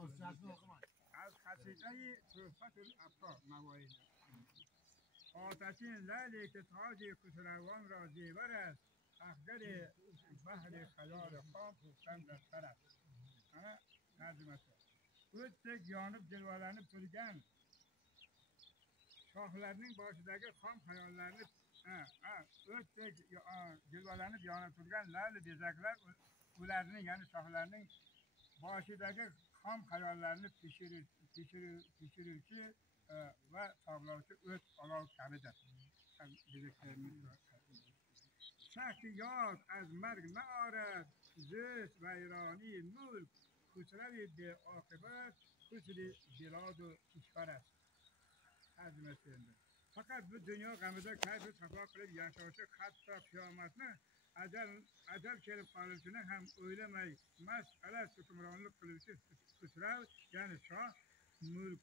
از قصیده تحفة الافکار نوایی آتشین لعلی که تاج خسروان را زیور است، اخگر بحر خیال خام پوختن در سر است. Tercümesi. Öttek yanıp cilvelenip durgen, şahlarının başındaki ham hayallerini, öttek cilvelenip yanıp durgen lale diyecekler, ularının yani şahlarının başındaki ham hayallerini pişirirki ve tavlavçı öt alav kabidir. Şahtiyat az merg ne aret, zöt ve irani mülk, خسروی به عاقبت خسر بلاد و کشور است. فقط به دنیا غمزه کیف و صفا قلب yaşaşı hatta kıyametine acel kelip kalışını hem öylemeyi mesele hükümranlık kılıcı Hüsrev yani Şah mülk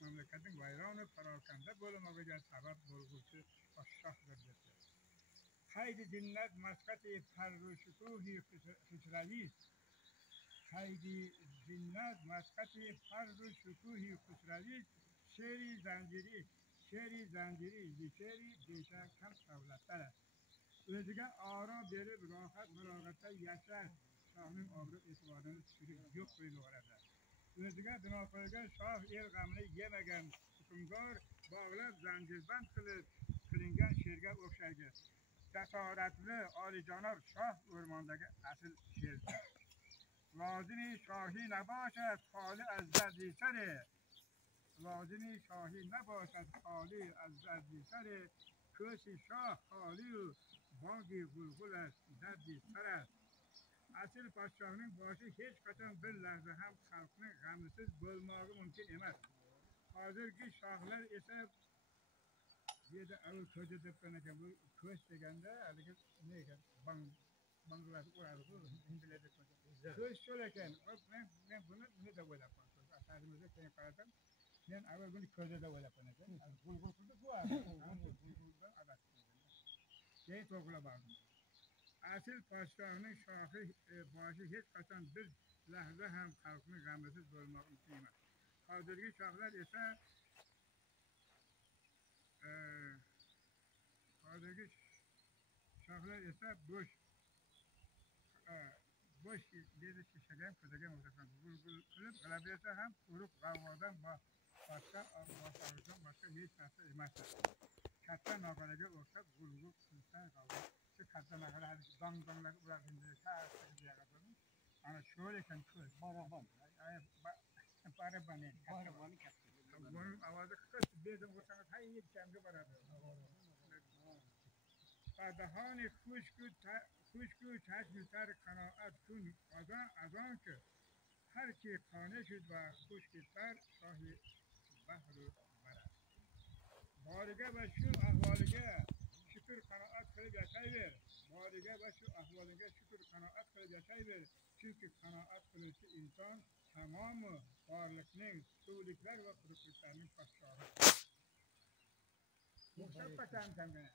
memleketin bayramı parakende bölümüne sebep bulgusu Şah'dır dedi. Haydi dinlet maskati perruşuhi Hüsrevi haydi dinlet maskati perruşuhi Hüsrevi şeri zinciri zikeri beşer kam savlatlar است. Özüge ara verip rahat müragata yaşar Şah'ın abru itibarını sürüp yok böyle orada. Özüge dinakoyga Şah el gamını yemegen hükümdar bağlar zincirband kılingen şerge okşarge. Cesaretli âli-canab Şah ormandaki asıl şerdir. Lazimi şahi nebاشد خالی از دردسر لازمی شاهی نباشد خالی از دردسر کوس شاه خالی و بانگی غلغلش دردسر است. اصل پادشاهının başı hiç qachon bir lahza ham xalqni g'amsiz bo'lmog'i mumkin emas. Hozirgi shohlar esa yerda avval ko'zi debgan ekan bu ko'z deganda haligi ne ekan bangladesh uradi hindilarda ko'z cho'l ekan men buni deb o'ylab qoldim asarimizda keyin qaradim men avval buni ko'zida o'ylab qolgan ekan gulgul qildi bu gulguldan adad keyin to'g'rilab oldim asl podshohning shohi boshi hech qachon bir lahza ham xalqni g'amsiz bo'lmog'i mumkin emas. Hozirgi shohlar esa boş dedi şişeden kötügen olacaklar. Gulgul kılıp galabiyete hem kurup gavvadan başka hiç nasıl emezler. Katta nakalega olsa gulgul kılıptan gavva. Şu katta nakalega dangdanlar bırakınca şahsı diye kapalım. Ana şöyleyken köz. Baraban kattı. Bunun avazı kıt bezim kursanız hayır kendi baradı. Dahان خشک و چشم تر قناعت کن از آن که هر که قانع شد و خشک تر شاه بحر و بر است. بارگه و شو احوالگه شکر قناعت قلب yaşayver. Bariga ve şu ahvalege şükür kanaat kılıp yaşayver. Çünkü kanaat kılıcı insan tamamı varlıkların, tuğlikler ve kırıklıklarının padişahı. Muhtemelen